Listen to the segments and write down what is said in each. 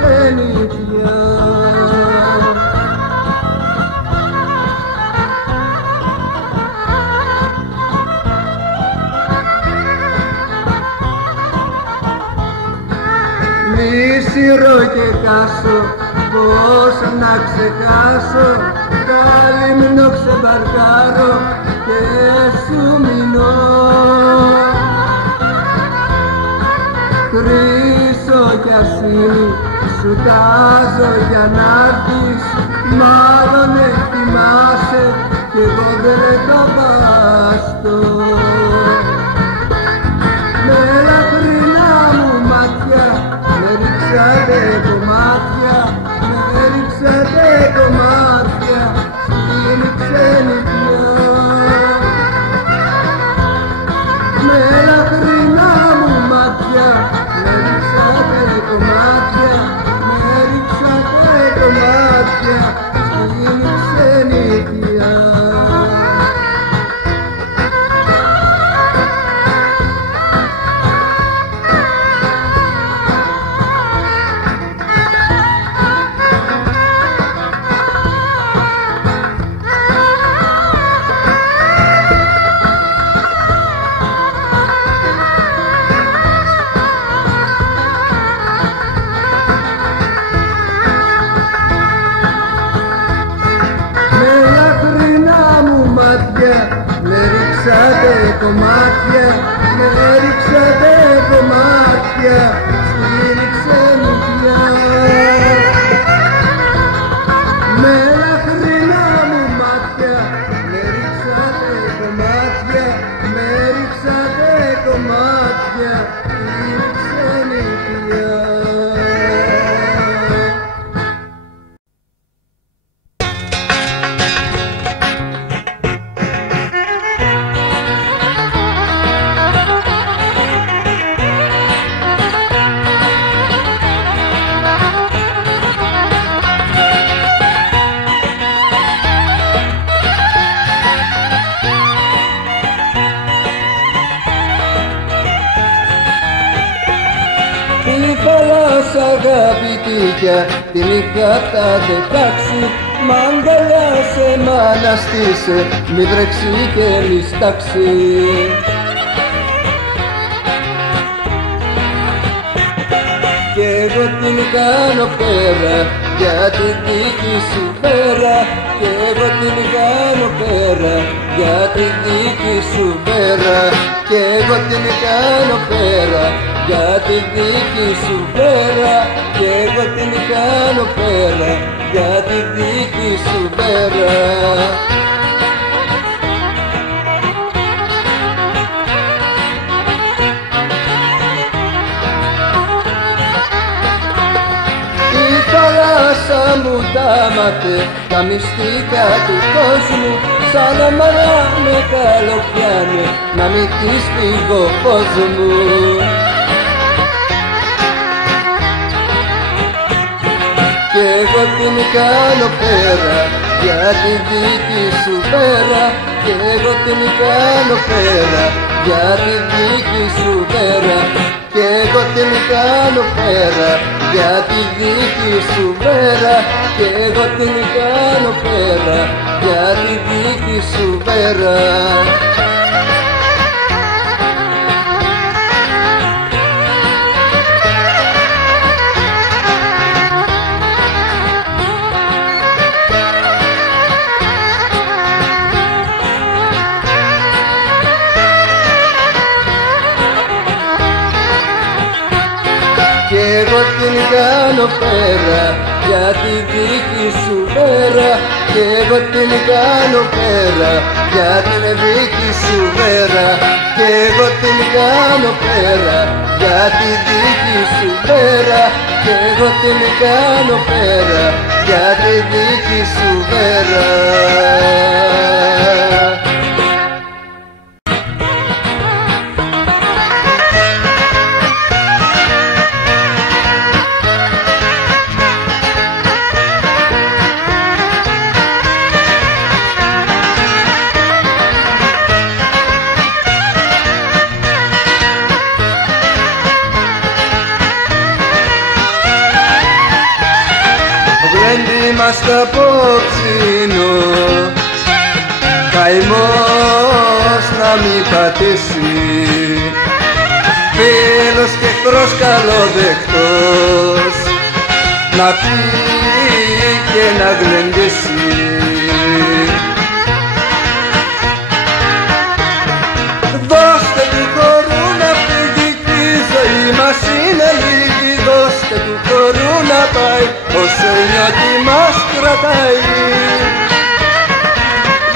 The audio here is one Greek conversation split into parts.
ξενιτιά. Μισηρώ και κάσω, πώς να ξεχάσω, τα λίμνο ξεμπαρκάρω και σου μείνω. Χρύσο κι ασύνη σου τάζω για να'ρθεις, μάλλον εκτιμάσαι κι εγώ δεν το βάστω. Με λαχρινά μου μάτια με ρίξατε κομμάτια, με ρίξατε κομμάτια στην ξενιτιά. Με λαχρινά μου μάτια με ρίξατε κομμάτια, με ρίξατε κομμάτια στην ξενιτιά. Κομμάτια, με ρίξατε κομμάτια στην ξενιτιά. Με λαχρινά μου μάτια με ρίξατε κομμάτια, με ρίξατε κομμάτια στην ξενιτιά. Αγαπητικιά, την είχα τα 16, μ' αγκαλιάσε, μ' αναστήσε, μη βρέξει και μη στάξει. Κι εγώ την κάνω πέρα για την δική σου πέρα, κι εγώ την κάνω πέρα για την δική σου πέρα, κι εγώ την κάνω πέρα για την δική σου πέρα, κι εγώ την κάνω πέρα για την δική σου πέρα. Η θάλασσα μου τα μάται, τα μυστικά του κόσμου, σαν αμαρά με καλοπιάνε, να μην της φύγω φως μου. Κι εγώ την κάνω πέρα για τη δική σου πέρα, κι εγώ την κάνω πέρα για τη δική σου πέρα, κι εγώ την κάνω πέρα για τη δική σου πέρα, κι εγώ την κάνω πέρα για τη δική σου πέρα. Κι εγώ την κάνω πέρα για τη δική σου πέρα, κι εγώ την κάνω πέρα για την δική σου πέρα, κι εγώ την κάνω πέρα για τη δική σου πέρα, κι εγώ την κάνω πέρα για τη δική σου πέρα. μας το απόψινο, καημός να μην πατήσει, φίλος και εχθρός καλοδεχτός, να πει και να γλεντήσει. Δώστε του χορού να φύγει κι η ζωή μας είναι λίγη, δώστε του χορού να πάει όσο η νιώτη μας κρατάει.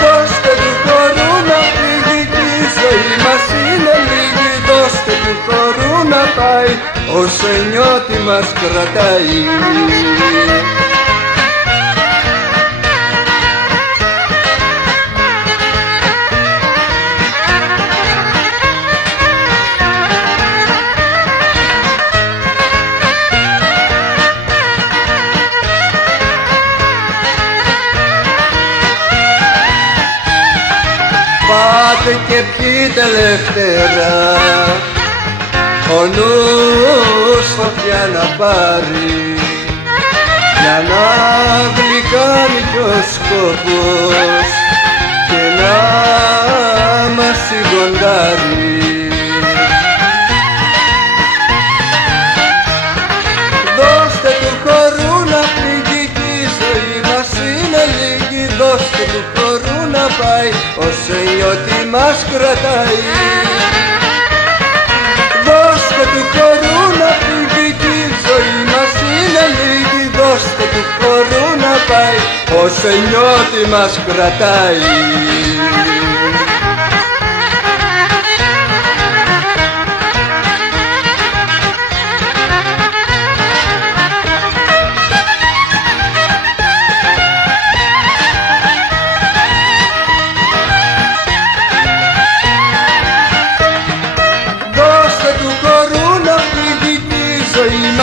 Δώστε του χορού να φύγει κι η ζωή μας είναι λίγη, δώστε του χορού να πάει όσο η νιώτη μας κρατάει. Πάτε και πιείτε ελεύθερα, ο νους φωτιά να πάρει, για να γλυκάνει κι ο σκοπός και να μας σιγοντάρει. Δώστε του χορού να φύγει κι η ζωή μας είναι λίγη, δώστε του χορού να πάει όσο η νιώτη μας κρατάει. Δώστε του χορού να φύγει κι η ζωή μας είναι λίγη, δώστε του χορού να πάει όσο η νιώτη μας κρατάει.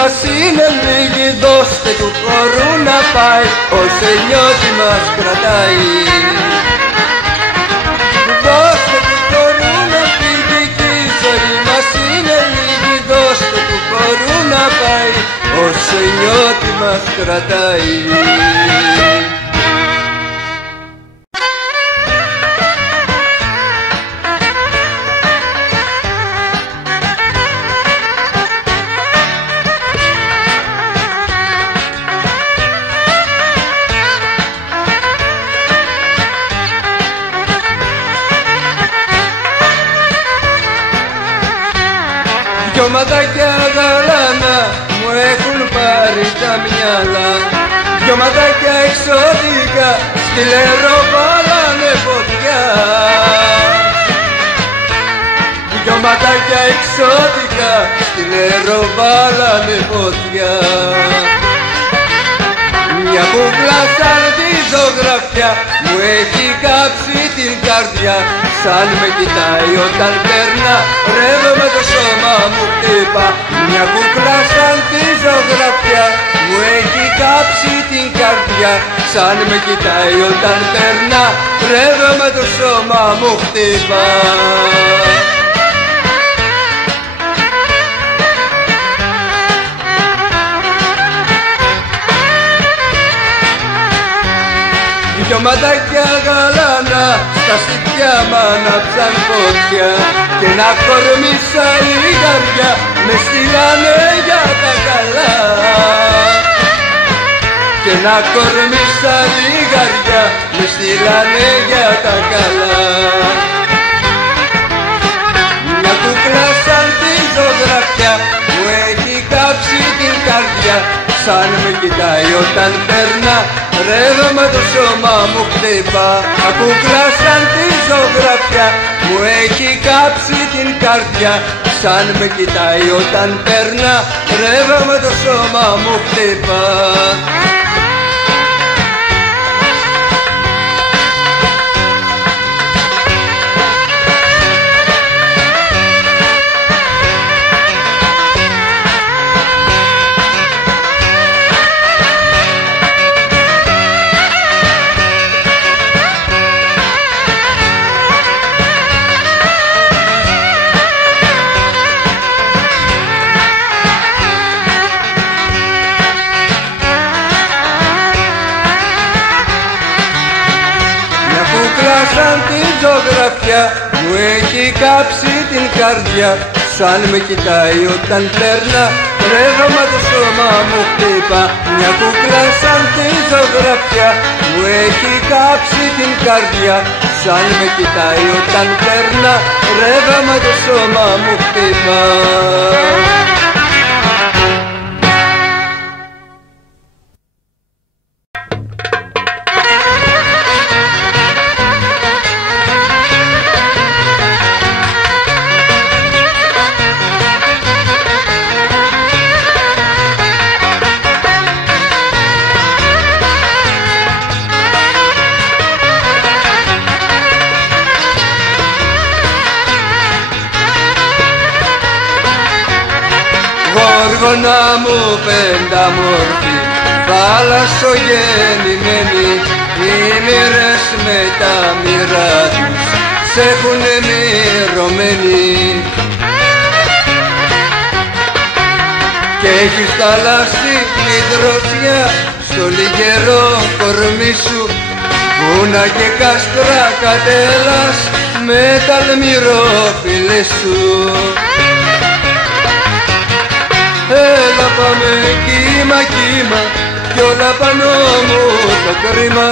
Μας είναι λίγη, δώστε του χορού να πάει όσο η νιώτη μας κρατάει. Δώστε του χορού να φύγει κι η ζωή μας είναι λίγη, δώστε του χορού να πάει όσο η νιώτη μας κρατάει. Δυο ματάκια γαλάνα μου έχουν πάρει τα μυαλά, δυο ματάκια εξωτικά στη Λέρο βάλανε φωτιά. Δυο ματάκια εξωτικά στη Λέρο βάλανε φωτιά. Μια κούκλα σαν τη ζωγραφιά μου έχει κάψει την καρδιά, σαν με κοιτάει όταν περνά ρεύομαι το σώμα μου χτύπα. Μια κούκλα σαν τη ζωγραφιά μου έχει κάψει την καρδιά, σαν με κοιτάει όταν περνά ρεύομαι το σώμα μου χτύπα. Δυο ματάκια γαλάνα στα στοιχιά μ' ανάψαν φωτιά και ένα κορμί σαν λιγαριά με στείλανε για τα καλά. Και ένα κορμί σαν λιγαριά με στείλανε για τα καλά. Μια κούκλα σαν τη ζωγραφιά μου έχει κάψει την καρδιά, σαν με κοιτάει όταν περνά ρεύομαι το σώμα μου χτύπα. Μια κούκλα σαν τη ζωγραφιά μου έχει κάψει την καρδιά, σαν με κοιτάει όταν περνά ρεύομαι το σώμα μου χτύπα. σαν τη ζωγραφιά, μου έχει κάψει την καρδιά. Σαν με κοιτάει όταν περνά, ρεύμα το σώμα μου χτύπα. Μια κούκλα σαν τη ζωγραφιά, μου έχει κάψει την καρδιά. Σαν με κοιτάει όταν περνά, ρεύμα το σώμα μου χτύπα. Γόργονα μου πενταμόρφη, θάλασσο γεννημένη, οι μοίρες με τα μοίρα τους σ' έχουνε μυρωμένη. Κι έχεις θαλάσσι τη δροσιά στο λιγερό κορμί σου, βουνά και κάστρα κατέλας με τα αλμυρόφιλες σου. Έλα πάμε κύμα κύμα κι όλα πάνω μου το κρίμα.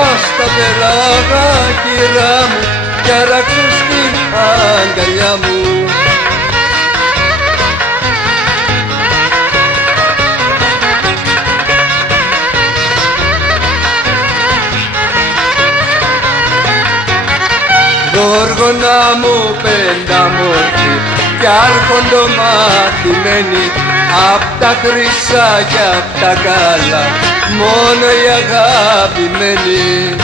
Ας τα πελάγα κυρά μου κι άραξε στην αγκαλιά μου. Γόργονα μου πενταμόρφη κι άρχοντο μαθημένη, απ' τα χρυσά κι απ' τα καλά μόνο η αγαπημένη.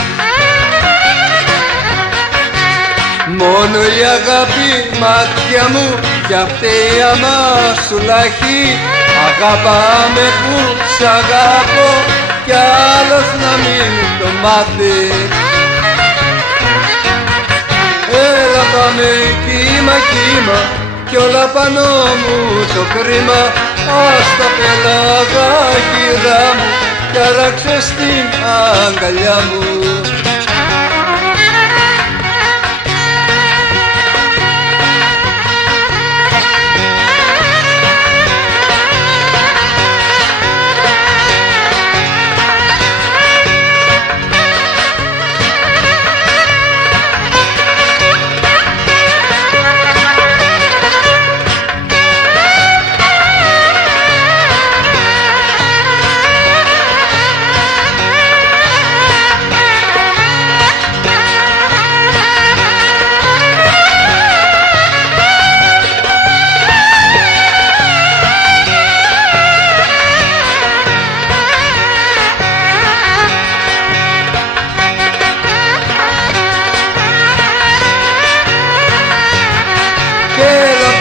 Μόνο η αγάπη μάτια μου κι αυτή η αμάσουλαχή. Αγάπαμε που σ' αγάπω κι άλλος να μην το μάθει. Έλα πάμε κύμα κύμα κι όλα πάνω μου το κρίμα. Ας τα πελάγα κυρά μου κι άραξε στην αγκαλιά μου.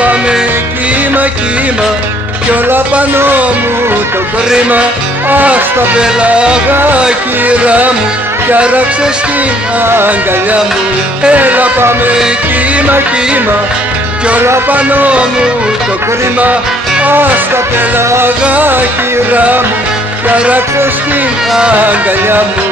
Πάμε κύμα κύμα κι όλα πάνω μου το κρίμα. Ας τα πελάγα κυρά μου κι άραξε στην αγκαλιά μου. Έλα πάμε κύμα κύμα κι όλα πάνω μου το κρίμα. Ας τα πελάγα κυρά μου κι άραξε στην αγκαλιά μου.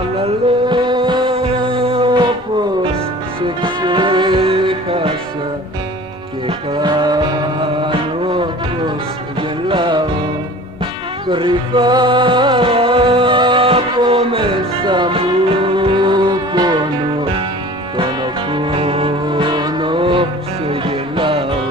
Αλλά λέω πως σε ξέχασα και κάνω πως γελάω κρυφά από μέσα μου πόνο, τον πόνο σε γελάω.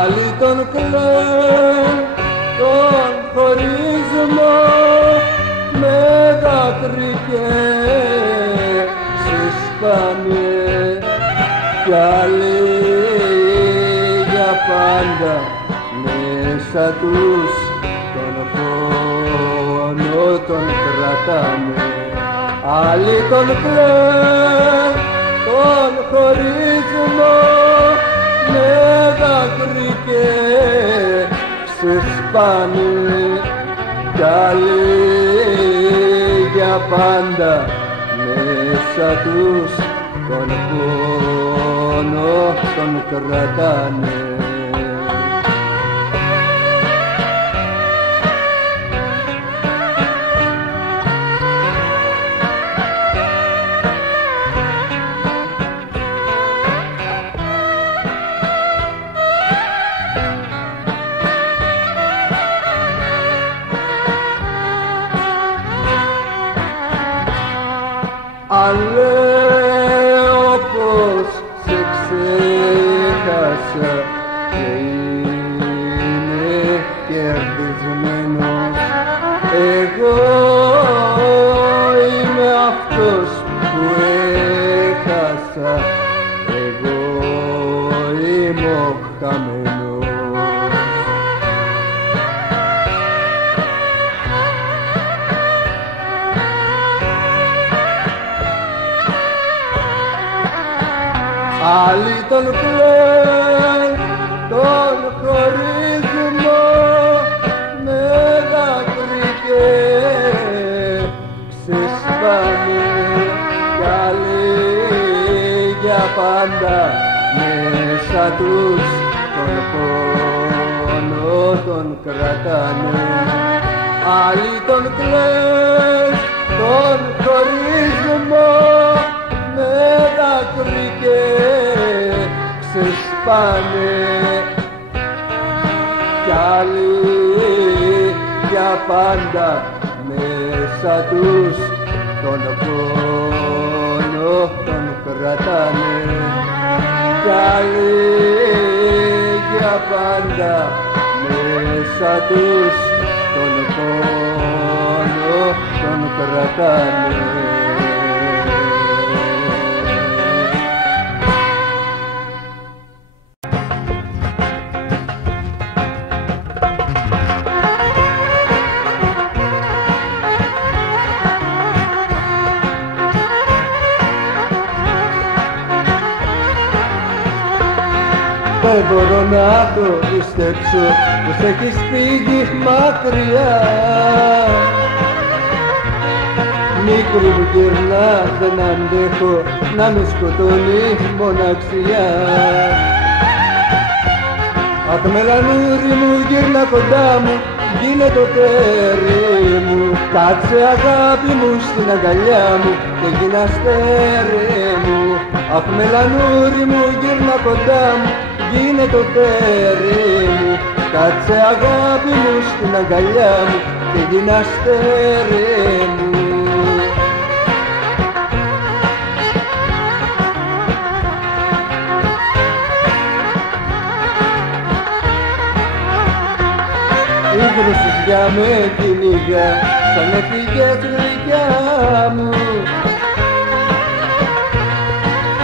Άλλοι τον κλαιν, τον χωρισμό με δάκρυ και κι άλλοι για πάντα μέσα τους τον πόνο τον κρατάνε. Άλλοι τον κλαιν, τον χωρισμό με δάκρυ και ξεσπάνε. Κι άλλοι για πάντα μέσα τους τον πόνο τον κρατάνε. Αν λέω πως σε ξέχασα και είμαι κερδισμένος, εγώ είμαι αυτός που έχασα, εγώ είμαι ο χαμένος. Άλλοι τον κλαιν, τον χωρισμό με δάκρυ και ξεσπάνε. Κι άλλοι για πάντα μέσα τους τον πόνο τον κρατάνε. Άλλοι τον κλαιν, τον χωρισμό με δάκρυ και ξεσπάνε. Κι άλλοι για πάντα μέσα τους τον πόνο τον κρατάνε. Κι άλλοι για πάντα μέσα τους τον πόνο τον κρατάνε. Δεν μπορώ να το πιστέψω πως έχεις φύγει μακριά. Μικρή μου γυρνά, δεν αντέχω να με σκοτώνει μοναξιά. Αχ μελανούρι μου γύρνα κοντά μου, γίνε το τέρι μου. Κάτσε αγάπη μου στην αγκαλιά μου και γίνα αστέρι μου. Αχ μελανούρι μου γύρνα κοντά μου, γίνε το τέρι μου. Κάτσε αγάπη μου στην αγκαλιά μου και γίνα αστέρι μου. Οι γρουσιά με κυνηγά σαν έφυγες γλυκιά μου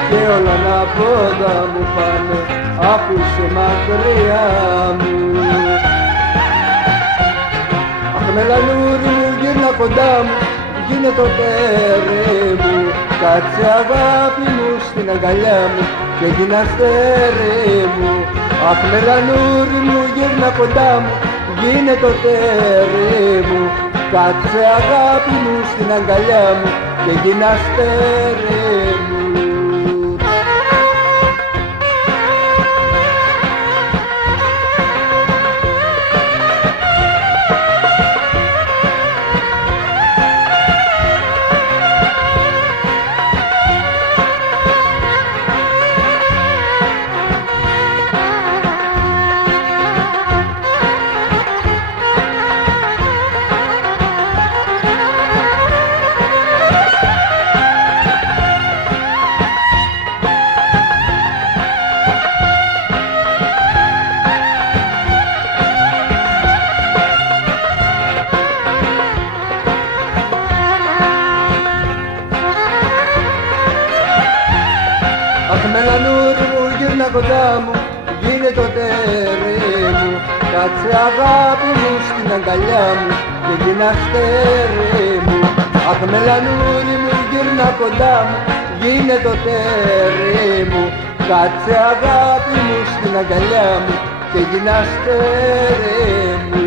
και όλα να πόδα μου πάνε αφού είσαι μακριά μου. Αχ μελανούρι μου γύρνα κοντά μου, γίνε το τέρι μου. Κάτσε αγάπη μου στην αγκαλιά μου και γίνα αστέρι μου. Αχ μελανούρι μου γύρνα κοντά μου, γίνε το τέρι μου. Κάτσε αγάπη μου στην αγκαλιά μου και γίνα αστέρι μου. Μελανούρι μου γύρνα κοντά μου, γίνε το τέρι μου. κάτσε αγάπη μου στην αγκαλιά μου και γίνε αστέρι μου. Αχ μελανούρι μου γύρνα κοντά μου, γίνε το τέρι μου. Κάτσε αγάπη μου στην αγκαλιά μου και γίνε αστέρι μου.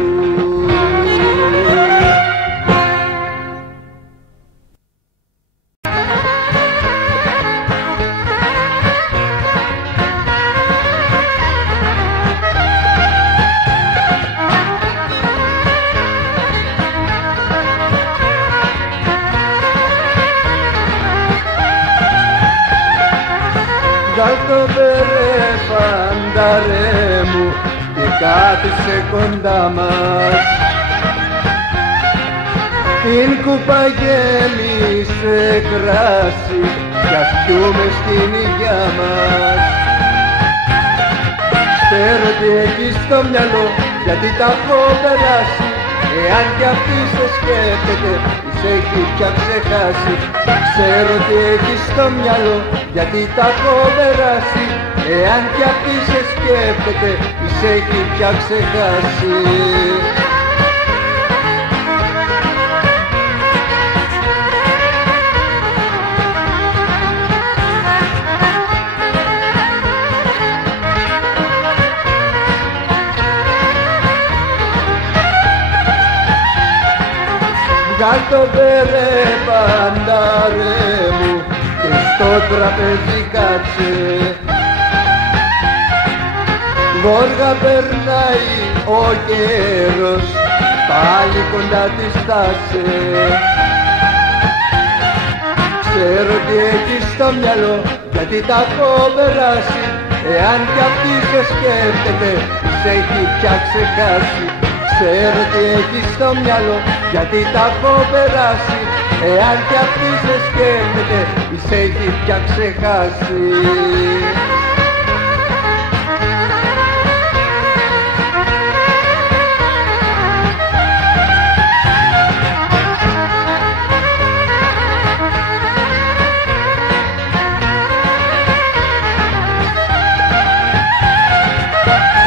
Κάτω μπερέ φανταρέ μου και κάθισε κοντά μας. Την κούπα γέμισε κράσι κι ας πιούμε στην υγειά μας. Ξέρω τι έχεις στο μυαλό γιατί τα έχω περάσει. Εάν κι αυτή σε σκέφτεται σε έχει πια ξεχάσει. Ξέρω τι έχεις στο μυαλό γιατί τα έχω περάσει. Εάν κι αυτή σε σκέφτεται σε έχει πια ξεχάσει. Βγάλ' το μπερέ πανταρέ μου και στο τραπέζι κάτσε. Γόργα περνάει ο καιρός, πάλι κοντά της στάσε. Ξέρω τι έχεις στο μυαλό γιατί τα έχω περάσει. Εάν κι αυτή σε σκέφτεται σε έχει πια ξεχάσει. Ξέρω τι έχεις στο μυαλό γιατί τα έχω περάσει. Εάν κι αυτή σε σκέφτεται σε έχει πια ξεχάσει.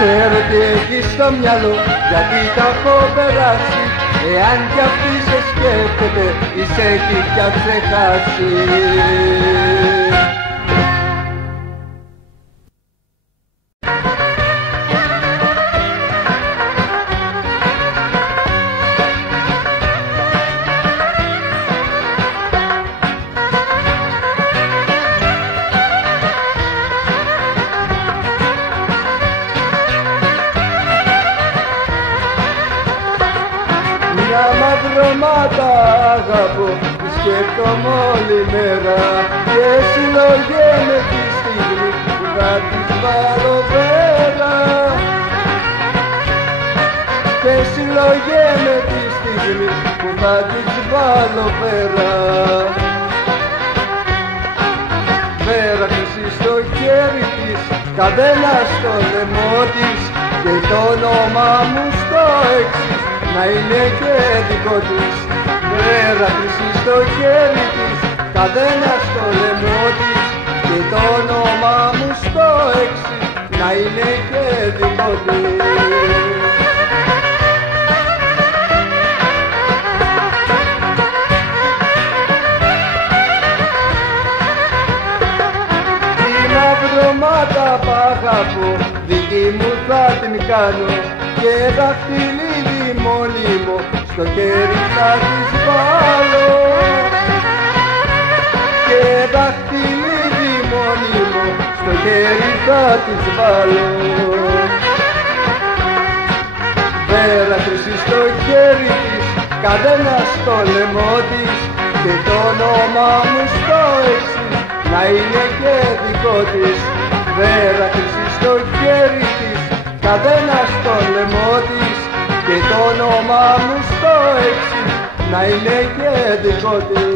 Ξέρω τι έχεις στο μυαλό γιατί τα έχω περάσει. Εάν κι αυτή σε σκέφτεται σε έχει πια ξεχάσει. Μια μαυρομάτα αγαπώ, τη σκέφτομαι όλη μέρα και συλλογέμαι τη στιγμή που θα της βάλω πέρα. Και συλλογέμαι τη στιγμή που θα της βάλω πέρα. Πέρα χρυσή στο χέρι της, καδένα στο λαιμό της και το όνομα μου στο εξής να είναι και δικό της. Πέρα χρυσή στο χέρι της, καδένα στο λαιμό της και το όνομα μου στο εξής να είναι και δικό της. Την αβδομάδα που αγαπώ δική μου θα την κάνω και δαχτυλίδι μόνιμο στο χέρι θα της βάλω. Και δαχτυλίδι μόνιμο στο χέρι θα της βάλω. Πέρα χρυσή στο χέρι της, καδένα στο λαιμό της και το όνομα μου στο εξής να είναι και δικό της. Πέρα χρυσή στο χέρι της, καδένα στο λαιμό της και το όνομα μου στο εξής να είναι και δικό της.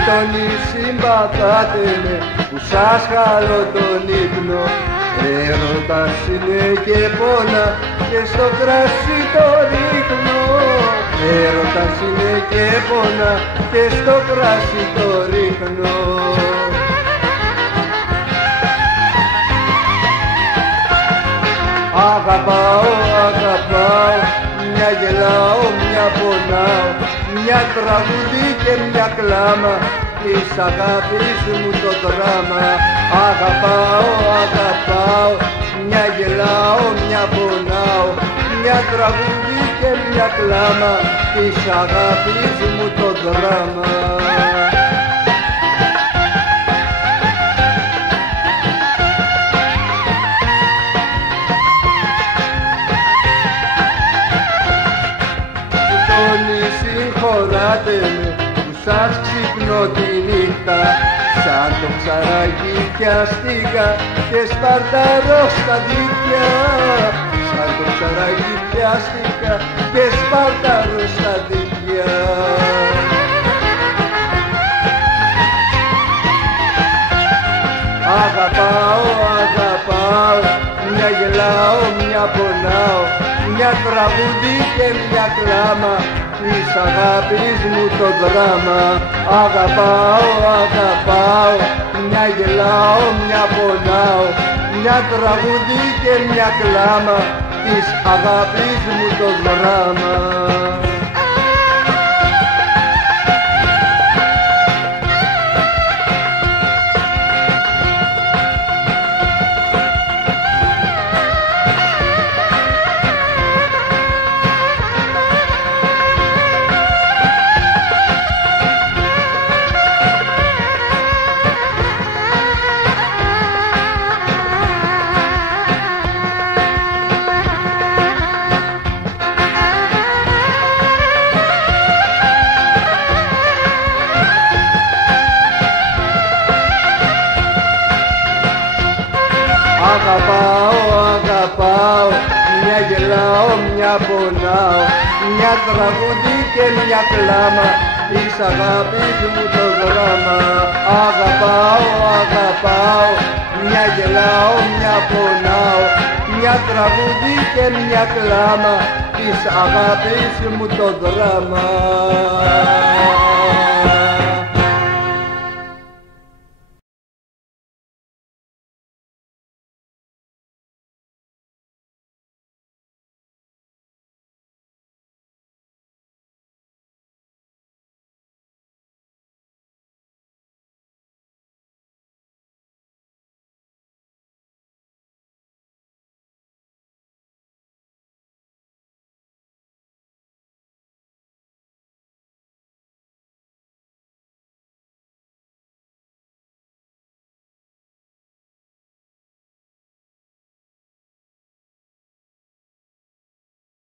Γείτονοι συμπαθάτε με που σας χαλώ τον ύπνο. Έρωτας είναι και πόνα και στο κρασί το ρίχνω. Έρωτας είναι και πόνα και στο κρασί το ρίχνω. Αγαπάω, αγαπάω, μια γελάω, μια πονάω, μια τραγουδί και μια κλάμα της αγάπης μου το δράμα. Αγαπάω, αγαπάω, μια γελάω, μια πονάω, μια τραγουδί και μια κλάμα της αγάπης μου το δράμα. Συγχωράτε με που σας ξυπνώ τη νύχτα, σαν το ψαράκι πιαστήκα και σπαρταρώ στα δίχτυα. Σαν το ψαράκι πιαστήκα και σπαρταρώ στα δίχτυα. Αγαπάω, αγαπάω, μια γελάω, μια πονάω, μια τραγουδί και μια κλάμα της αγάπης μου το δράμα. Αγαπάω, αγαπάω, μια γελάω, μια πονάω, μια τραγουδί και μια κλάμα της αγάπης μου το δράμα. Αγαπάω, αγαπάω, μια γελάω, μια πονάω, μια τραγουδί και μια κλάμα της αγάπης μου το δράμα. Αγαπάω, αγαπάω, μια γελάω, μια πονάω, μια τραγουδί και μια κλάμα της αγάπης μου το δράμα.